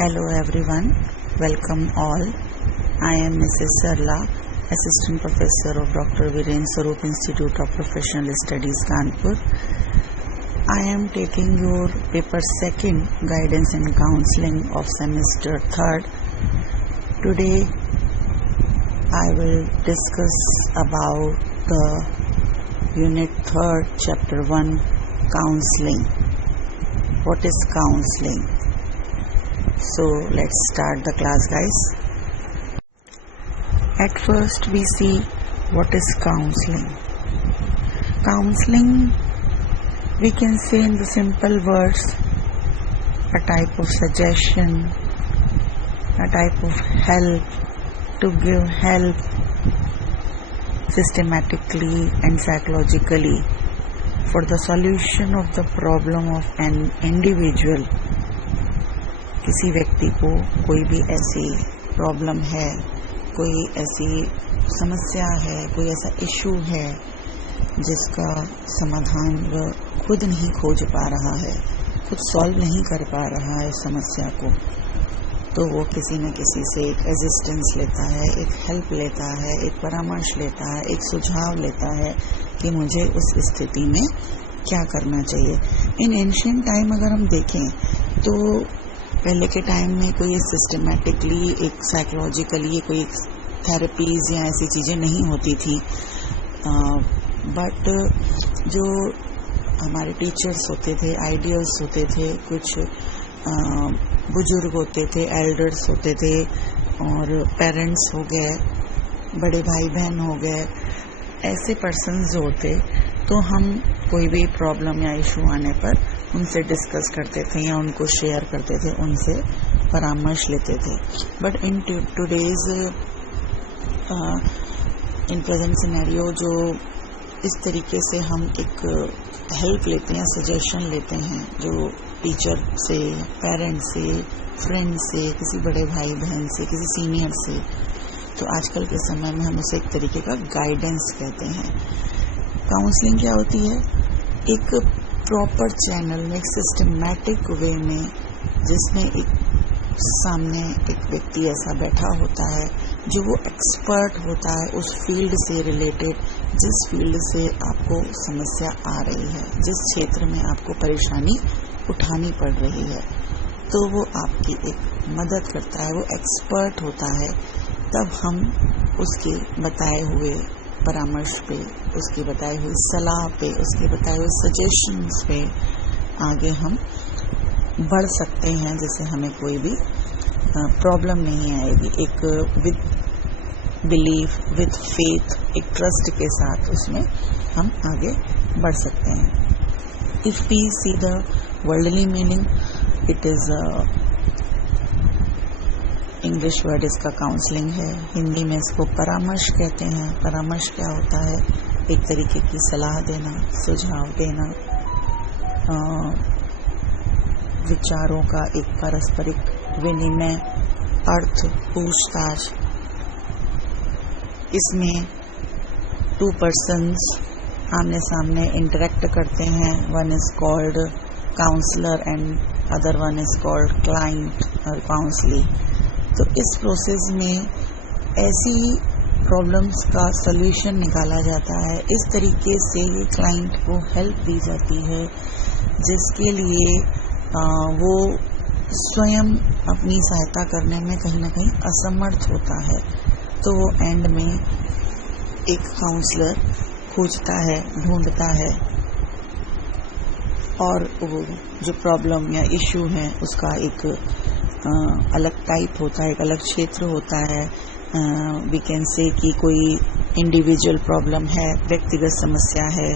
Hello everyone, welcome all. I am Mrs. Sarla, Assistant Professor of Dr. Viren Sarup Institute of Professional Studies, Kanpur. I am taking your paper 2nd, Guidance and Counseling of semester 3rd. Today I will discuss about the unit 3rd, chapter 1, Counseling. What is counseling? So let's start the class, guys. At first we see what is counseling. Counseling, we can say in the simple words, a type of suggestion, a type of help, to give help systematically and psychologically for the solution of the problem of an individual. किसी व्यक्ति को कोई भी ऐसी problem है, कोई ऐसी समस्या है, कोई ऐसा इशू है जिसका समाधान वह खुद नहीं खोज पा रहा है, खुद सॉल्व नहीं कर पा रहा है समस्या को, तो वो किसी न किसी से एक असिस्टेंस लेता है, एक हेल्प लेता है, एक परामर्श लेता है, एक सुझाव लेता है कि मुझे उस स्थिति में क्या करना चाहिए। इन एंशिएंट टाइम अगर हम देखें तो पहले के टाइम में कोई सिस्टमैटिकली एक साइकोलॉजिकली कोई थेरेपीज या ऐसी चीज़ें नहीं होती थी, बट जो हमारे टीचर्स होते थे, आइडियल्स होते थे, कुछ बुजुर्ग होते थे, एल्डर्स होते थे, और पेरेंट्स हो गए, बड़े भाई बहन हो गए, ऐसे पर्सन्स जो होते, तो हम कोई भी प्रॉब्लम या इशू आने पर उनसे डिस्कस करते थे या उनको शेयर करते थे, उनसे परामर्श लेते थे। But in today's in present scenario जो इस तरीके से हम एक हेल्प लेते हैं, सजेशन लेते हैं, जो टीचर से, पेरेंट से, फ्रेंड से, किसी बड़े भाई बहन से, किसी सीनियर से, तो आजकल के समय में हम उसे एक तरीके का गाइडेंस कहते हैं। काउंसलिंग क्या होती है? एक प्रॉपर चैनल में, एक सिस्टमैटिक वे में, जिसमें एक सामने एक व्यक्ति ऐसा बैठा होता है जो वो एक्सपर्ट होता है उस फील्ड से रिलेटेड, जिस फील्ड से आपको समस्या आ रही है, जिस क्षेत्र में आपको परेशानी उठानी पड़ रही है, तो वो आपकी एक मदद करता है, वो एक्सपर्ट होता है। तब हम उसके बताए हुए परामर्श पे, उसकी बताई हुई सलाह पे, उसके बताए हुए सजेशंस पे आगे हम बढ़ सकते हैं, जिससे हमें कोई भी प्रॉब्लम नहीं आएगी। एक विद बिलीफ, विद फेथ, एक ट्रस्ट के साथ उसमें हम आगे बढ़ सकते हैं। If we see the worldly meaning, it is English word इसका काउंसलिंग है, हिंदी में इसको परामर्श कहते हैं। परामर्श क्या होता है? एक तरीके की सलाह देना, सुझाव देना, विचारों का एक पारस्परिक विनिमय, अर्थ पूछताछ। इसमें 2 पर्सन्स आमने सामने इंटरेक्ट करते हैं। One is called counsellor and other one is called client और काउंसली। तो इस प्रोसेस में ऐसी प्रॉब्लम्स का सॉल्यूशन निकाला जाता है, इस तरीके से क्लाइंट को हेल्प दी जाती है जिसके लिए वो स्वयं अपनी सहायता करने में कहीं ना कहीं असमर्थ होता है, तो वो एंड में एक काउंसलर खोजता है, ढूंढता है, और वो जो प्रॉब्लम या इशू है उसका एक अलग टाइप होता है, एक अलग क्षेत्र होता है। वी कैन से कि कोई इंडिविजुअल प्रॉब्लम है, व्यक्तिगत समस्या है,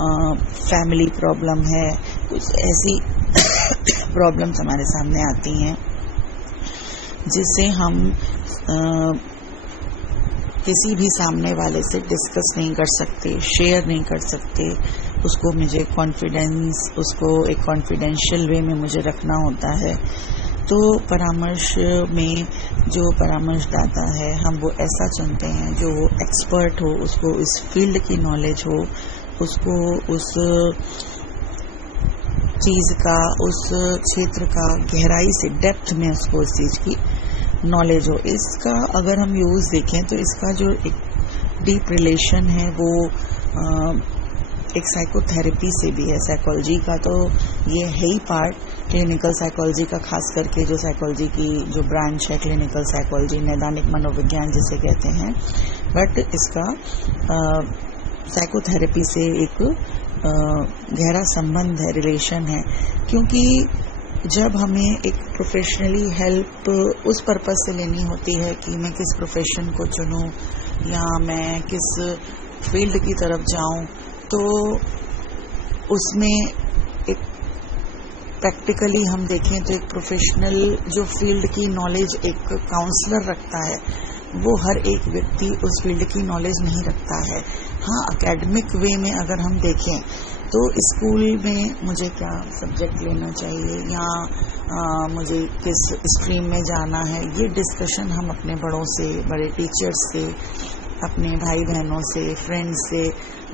फैमिली प्रॉब्लम है, कुछ ऐसी प्रॉब्लम्स हमारे सामने आती हैं जिसे हम किसी भी सामने वाले से डिस्कस नहीं कर सकते, शेयर नहीं कर सकते। उसको मुझे कॉन्फिडेंस, उसको एक कॉन्फिडेंशियल वे में मुझे रखना होता है। तो परामर्श में जो परामर्शदाता है, हम वो ऐसा चुनते हैं जो वो एक्सपर्ट हो, उसको इस फील्ड की नॉलेज हो, उसको उस चीज़ का, उस क्षेत्र का गहराई से, डेप्थ में उसको उस चीज़ की नॉलेज हो। इसका अगर हम यूज़ देखें तो इसका जो एक डीप रिलेशन है वो एक साइकोथेरेपी से भी है। साइकोलॉजी का तो ये है ही पार्ट, क्लिनिकल साइकोलॉजी का, खास करके जो साइकोलॉजी की जो ब्रांच है क्लिनिकल साइकोलॉजी, नैदानिक मनोविज्ञान जिसे कहते हैं, बट इसका साइकोथेरेपी से एक गहरा संबंध है, रिलेशन है। क्योंकि जब हमें एक प्रोफेशनली हेल्प उस पर्पस से लेनी होती है कि मैं किस प्रोफेशन को चुनूं या मैं किस फील्ड की तरफ जाऊं, तो उसमें एक प्रैक्टिकली हम देखें तो एक प्रोफेशनल जो फील्ड की नॉलेज एक काउंसलर रखता है, वो हर एक व्यक्ति उस फील्ड की नॉलेज नहीं रखता है। हाँ, एकेडमिक वे में अगर हम देखें तो स्कूल में मुझे क्या सब्जेक्ट लेना चाहिए या मुझे किस स्ट्रीम में जाना है, ये डिस्कशन हम अपने बड़ों से, बड़े टीचर्स से, अपने भाई बहनों से, फ्रेंड्स से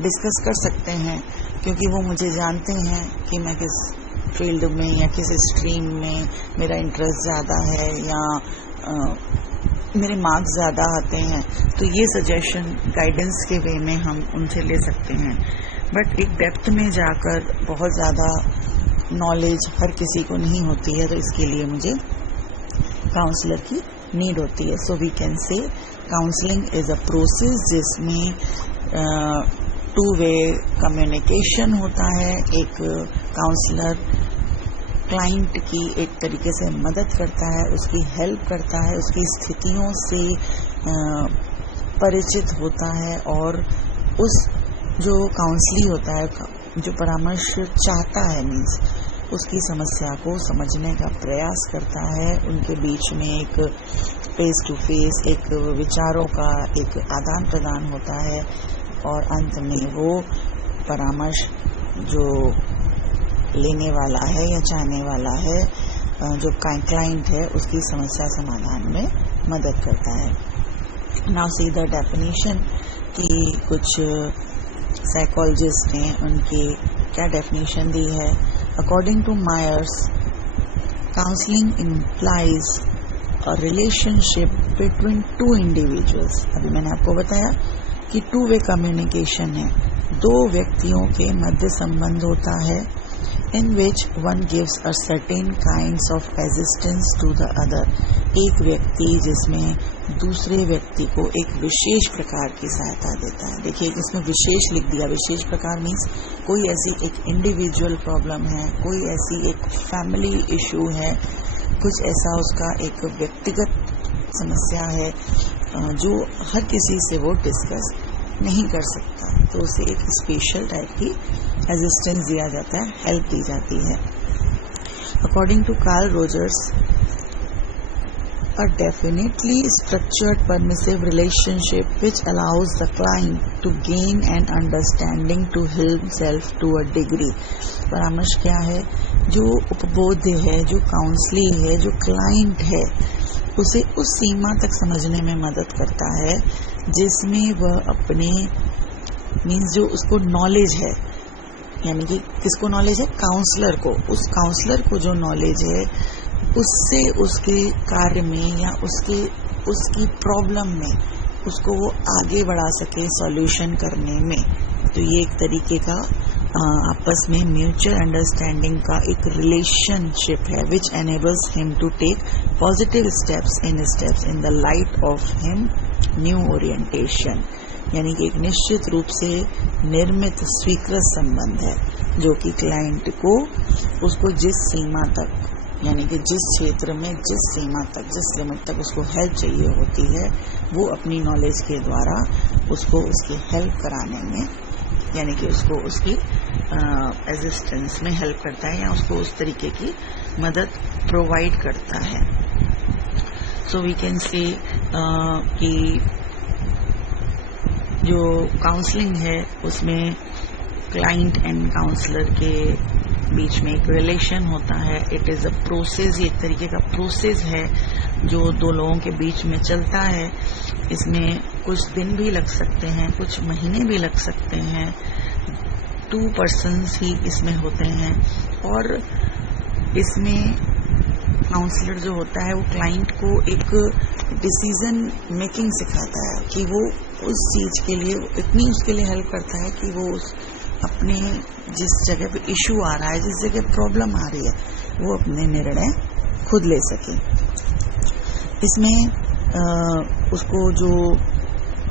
डिस्कस कर सकते हैं, क्योंकि वो मुझे जानते हैं कि मैं किस फील्ड में या किस स्ट्रीम में मेरा इंटरेस्ट ज़्यादा है या मेरे मार्क्स ज़्यादा आते हैं। तो ये सजेशन गाइडेंस के वे में हम उनसे ले सकते हैं। बट एक डेप्थ में जाकर बहुत ज़्यादा नॉलेज हर किसी को नहीं होती है, तो इसके लिए मुझे काउंसलर की नीड होती है। So we can say counselling is a process जिसमें टू वे कम्युनिकेशन होता है। एक काउंसलर क्लाइंट की एक तरीके से मदद करता है, उसकी हेल्प करता है, उसकी स्थितियों से परिचित होता है और उस जो काउंसली होता है, जो परामर्श चाहता है, मीन्स उसकी समस्या को समझने का प्रयास करता है। उनके बीच में एक फेस टू फेस एक विचारों का एक आदान प्रदान होता है और अंत में वो परामर्श जो लेने वाला है या चाहने वाला है, जो क्लाइंट है, उसकी समस्या समाधान में मदद करता है। नाउ सी द डेफिनेशन कि कुछ साइकोलॉजिस्ट ने उनकी क्या डेफिनेशन दी है। According to Myers, counselling implies a relationship between two individuals. अभी मैंने आपको बताया कि टू वे कम्युनिकेशन है, दो व्यक्तियों के मध्य संबंध होता है, in which one gives a certain kinds of assistance to the other। एक व्यक्ति जिसमें दूसरे व्यक्ति को एक विशेष प्रकार की सहायता देता है। देखिए, इसमें विशेष लिख दिया, विशेष प्रकार मीन्स कोई ऐसी एक इंडिविजुअल प्रॉब्लम है, कोई ऐसी एक फैमिली इशू है, कुछ ऐसा उसका एक व्यक्तिगत समस्या है जो हर किसी से वो डिस्कस नहीं कर सकता, तो उसे एक स्पेशल टाइप की असिस्टेंस दिया जाता है, हेल्प दी जाती है। According to Carl Rogers, a definitely structured permissive relationship which allows the client to gain an understanding to himself to a degree। परामर्श क्या है? जो उपबोध्य है, जो काउंसली है, जो क्लाइंट है, उसे उस सीमा तक समझने में मदद करता है जिसमें वह अपने मीन्स जो उसको नॉलेज है, यानी कि किसको नॉलेज है? काउंसलर को। उस काउंसलर को जो नॉलेज है उससे उसके कार्य में या उसकी प्रॉब्लम में उसको वो आगे बढ़ा सके सॉल्यूशन करने में। तो ये एक तरीके का आपस में म्यूचुअल अंडरस्टैंडिंग का एक रिलेशनशिप है, which enables him to take positive steps in the light of him new orientation. यानी कि एक निश्चित रूप से निर्मित स्वीकृत संबंध है जो कि क्लाइंट को उसको जिस सीमा तक, यानी कि जिस क्षेत्र में जिस सीमा तक, जिस लिमिट तक उसको हेल्प चाहिए होती है, वो अपनी नॉलेज के द्वारा उसको उसकी हेल्प कराने में, यानी कि उसको उसकी असिस्टेंस में हेल्प करता है या उसको उस तरीके की मदद प्रोवाइड करता है। सो वी कैन से कि जो काउंसलिंग है उसमें क्लाइंट एंड काउंसलर के बीच में एक रिलेशन होता है। इट इज़ अ प्रोसेस, ये एक तरीके का प्रोसेस है जो दो लोगों के बीच में चलता है। इसमें कुछ दिन भी लग सकते हैं, कुछ महीने भी लग सकते हैं, 2 पर्सन्स ही इसमें होते हैं। और इसमें काउंसलर जो होता है वो क्लाइंट को एक डिसीजन मेकिंग सिखाता है कि वो उस चीज़ के लिए इतनी उसके लिए हेल्प करता है कि वो अपने जिस जगह पे इशू आ रहा है, जिस जगह प्रॉब्लम आ रही है, वो अपने निर्णय खुद ले सके। इसमें उसको जो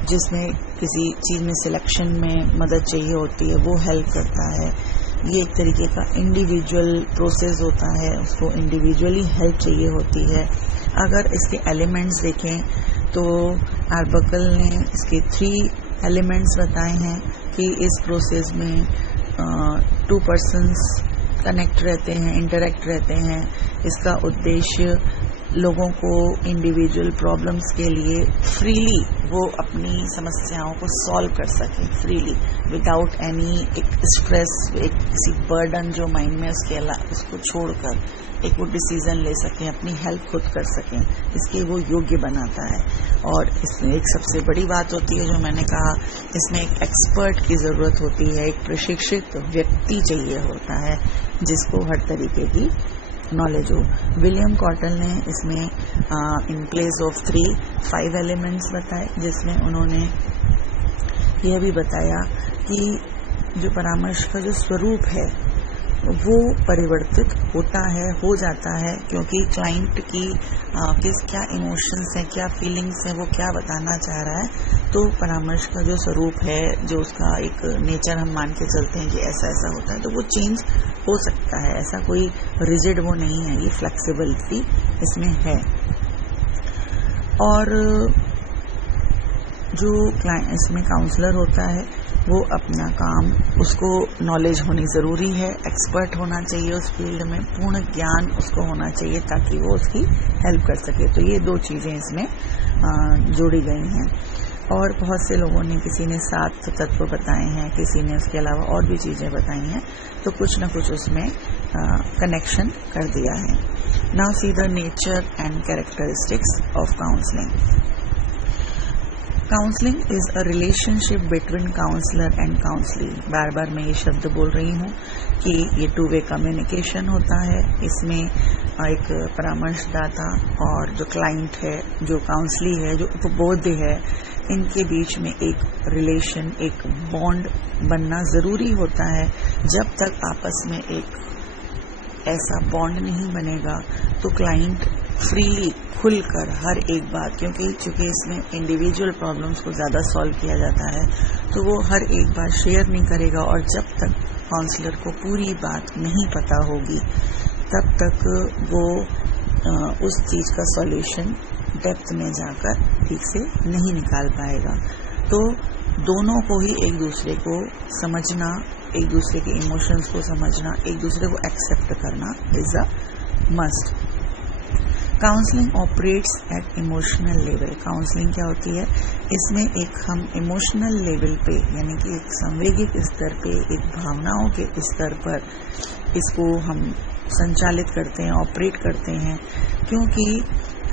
जिसमें किसी चीज़ में सिलेक्शन में मदद चाहिए होती है वो हेल्प करता है। ये एक तरीके का इंडिविजुअल प्रोसेस होता है, उसको इंडिविजुअली हेल्प चाहिए होती है। अगर इसके एलिमेंट्स देखें तो आर्बकल ने इसके 3 एलिमेंट्स बताए हैं कि इस प्रोसेस में 2 पर्सन्स कनेक्ट रहते हैं, इंटरेक्ट रहते हैं। इसका उद्देश्य लोगों को इंडिविजुअल प्रॉब्लम्स के लिए फ्रीली वो अपनी समस्याओं को सॉल्व कर सकें, फ्रीली विदाउट एनी एक स्ट्रेस, एक किसी बर्डन जो माइंड में उसको छोड़कर एक वो डिसीजन ले सकें, अपनी हेल्प खुद कर सकें, इसके वो योग्य बनाता है। और इसमें एक सबसे बड़ी बात होती है जो मैंने कहा, इसमें एक एक्सपर्ट की ज़रूरत होती है, एक प्रशिक्षित व्यक्ति चाहिए होता है जिसको हर तरीके की नॉलेज हो। विलियम कॉटल ने इसमें इन प्लेस ऑफ 5 एलिमेंट्स बताए, जिसमें उन्होंने यह भी बताया कि जो परामर्श का जो स्वरूप है वो परिवर्तित होता है, हो जाता है, क्योंकि क्लाइंट की क्या इमोशंस हैं, क्या फीलिंग्स हैं, वो क्या बताना चाह रहा है। तो परामर्श का जो स्वरूप है, जो उसका एक नेचर हम मान के चलते हैं कि ऐसा ऐसा होता है, तो वो चेंज हो सकता है। ऐसा कोई रिजिड वो नहीं है, ये फ्लेक्सिबिलिटी इसमें है। और जो इसमें काउंसलर होता है वो अपना काम, उसको नॉलेज होनी ज़रूरी है, एक्सपर्ट होना चाहिए उस फील्ड में, पूर्ण ज्ञान उसको होना चाहिए ताकि वो उसकी हेल्प कर सके। तो ये 2 चीज़ें इसमें जोड़ी गई हैं। और बहुत से लोगों ने, किसी ने 7 तत्व बताए हैं, किसी ने उसके अलावा और भी चीज़ें बताई हैं, तो कुछ न कुछ उसमें कनेक्शन कर दिया है। Now see the nature and characteristics of counselling. Counselling is a relationship between counsellor and counsellee. बार बार मैं ये शब्द बोल रही हूँ कि ये 2 वे कम्युनिकेशन होता है। इसमें एक परामर्शदाता और जो क्लाइंट है, जो काउंसली है, जो उपबोध्य है, इनके बीच में एक रिलेशन, एक बॉन्ड बनना ज़रूरी होता है। जब तक आपस में एक ऐसा बॉन्ड नहीं बनेगा तो क्लाइंट फ्रीली खुलकर हर एक बात, क्योंकि चूंकि इसमें इंडिविजुअल प्रॉब्लम्स को ज़्यादा सॉल्व किया जाता है, तो वो हर एक बात शेयर नहीं करेगा। और जब तक काउंसलर को पूरी बात नहीं पता होगी तब तक वो उस चीज़ का सॉल्यूशन डेप्थ में जाकर ठीक से नहीं निकाल पाएगा। तो दोनों को ही एक दूसरे को समझना, एक दूसरे के इमोशंस को समझना, एक दूसरे को एक्सेप्ट करना is a must. Counselling operates at emotional level. Counselling क्या होती है? इसमें एक हम इमोशनल लेवल पे, यानी कि एक संवेगिक स्तर पे, एक भावनाओं के स्तर पर इसको हम संचालित करते हैं, ऑपरेट करते हैं, क्योंकि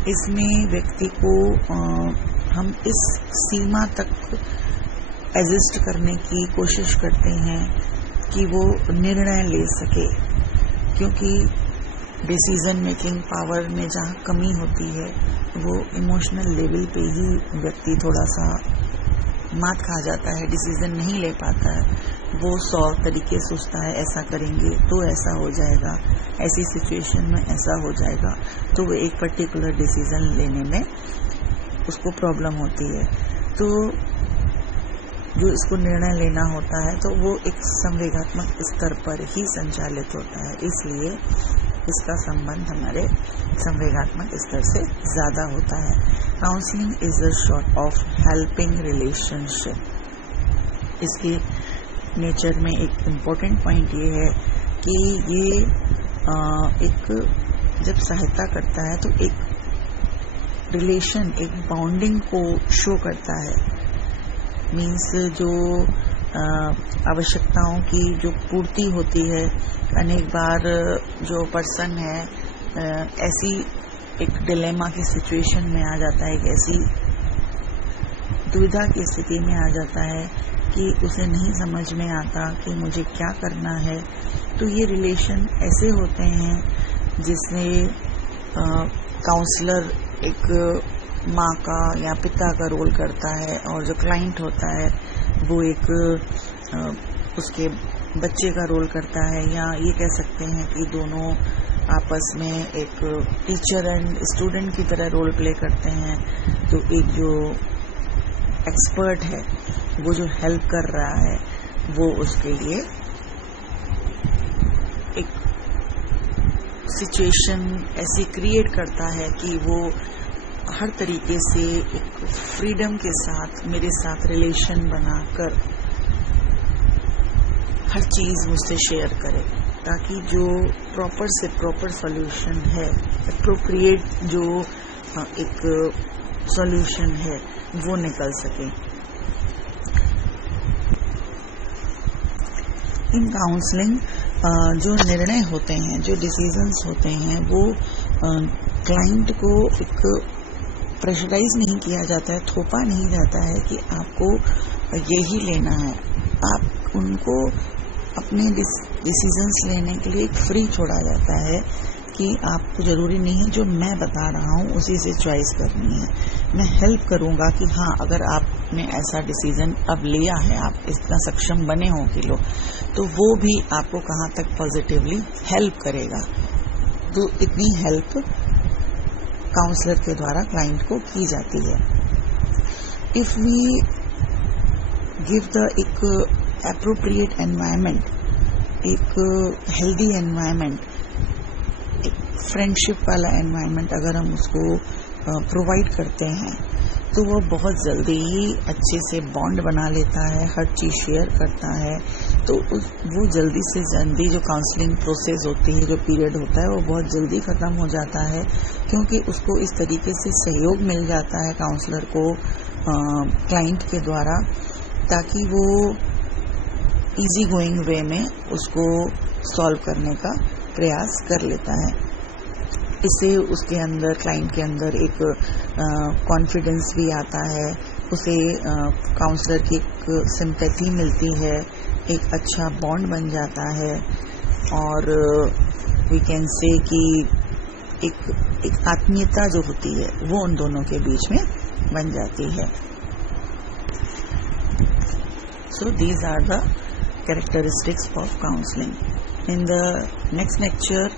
इसमें व्यक्ति को हम इस सीमा तक एडजस्ट करने की कोशिश करते हैं कि वो निर्णय ले सके, क्योंकि डिसीजन मेकिंग पावर में जहाँ कमी होती है वो इमोशनल लेवल पे ही व्यक्ति थोड़ा सा मात खा जाता है, डिसीजन नहीं ले पाता है। वो 100 तरीके सोचता है, ऐसा करेंगे तो ऐसा हो जाएगा, ऐसी सिचुएशन में ऐसा हो जाएगा, तो वो एक पर्टिकुलर डिसीजन लेने में उसको प्रॉब्लम होती है। तो जो इसको निर्णय लेना होता है तो वो एक संवेगात्मक स्तर पर ही संचालित होता है, इसलिए इसका संबंध हमारे संवेगात्मक स्तर से ज़्यादा होता है। Counselling is a sort of helping relationship. इसके नेचर में एक इम्पोर्टेंट पॉइंट ये है कि ये एक जब सहायता करता है तो एक रिलेशन, एक बॉन्डिंग को शो करता है। मीन्स जो आवश्यकताओं की जो पूर्ति होती है, अनेक बार जो पर्सन है ऐसी एक डिलेमा की सिचुएशन में आ जाता है, एक ऐसी दुविधा की स्थिति में आ जाता है कि उसे नहीं समझ में आता कि मुझे क्या करना है, तो ये रिलेशन ऐसे होते हैं जिसमें काउंसलर एक माँ का या पिता का रोल करता है और जो क्लाइंट होता है वो एक उसके बच्चे का रोल करता है, या ये कह सकते हैं कि दोनों आपस में एक टीचर एंड स्टूडेंट की तरह रोल प्ले करते हैं। तो एक जो एक्सपर्ट है वो जो हेल्प कर रहा है वो उसके लिए एक सिचुएशन ऐसी क्रिएट करता है कि वो हर तरीके से एक फ्रीडम के साथ मेरे साथ रिलेशन बनाकर हर चीज़ मुझसे शेयर करे, ताकि जो प्रॉपर से प्रॉपर सॉल्यूशन है, एप्रोप्रिएट जो एक सॉल्यूशन है वो निकल सके। इन काउंसलिंग जो निर्णय होते हैं, जो डिसीजंस होते हैं, वो क्लाइंट को एक प्रेशराइज नहीं किया जाता है, थोपा नहीं जाता है कि आपको यही लेना है। आप उनको अपने डिसीजंस लेने के लिए फ्री छोड़ा जाता है कि आपको ज़रूरी नहीं है जो मैं बता रहा हूँ उसी से चॉइस करनी है। मैं हेल्प करूँगा कि हाँ, अगर आपने ऐसा डिसीजन अब लिया है, आप इतना सक्षम बने हो कि लो, तो वो भी आपको कहाँ तक पॉजिटिवली हेल्प करेगा। तो इतनी हेल्प काउंसलर के द्वारा क्लाइंट को की जाती है। इफ वी गिव द एक एप्रोप्रिएट एनवायरनमेंट, एक हेल्दी एनवायरनमेंट, एक फ्रेंडशिप वाला एनवायरनमेंट अगर हम उसको प्रोवाइड करते हैं तो वो बहुत जल्दी ही अच्छे से बॉन्ड बना लेता है, हर चीज़ शेयर करता है। तो वो जल्दी से जल्दी जो काउंसलिंग प्रोसेस होती है, जो पीरियड होता है, वो बहुत जल्दी ख़त्म हो जाता है, क्योंकि उसको इस तरीके से सहयोग मिल जाता है काउंसलर को क्लाइंट के द्वारा, ताकि वो इजी गोइंग वे में उसको सॉल्व करने का प्रयास कर लेता है। इससे उसके अंदर, क्लाइंट के अंदर एक कॉन्फिडेंस भी आता है, उसे काउंसलर की एक सिंपैथी मिलती है, एक अच्छा बॉन्ड बन जाता है, और वी कैन से कि एक आत्मीयता जो होती है वो उन दोनों के बीच में बन जाती है। So these are the characteristics of counseling. In the next lecture,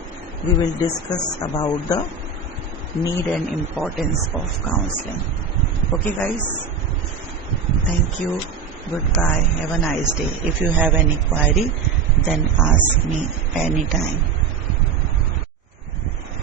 we will discuss about the need and importance of counseling. Okay guys, thank you, goodbye, have a nice day. If you have any query, then ask me anytime.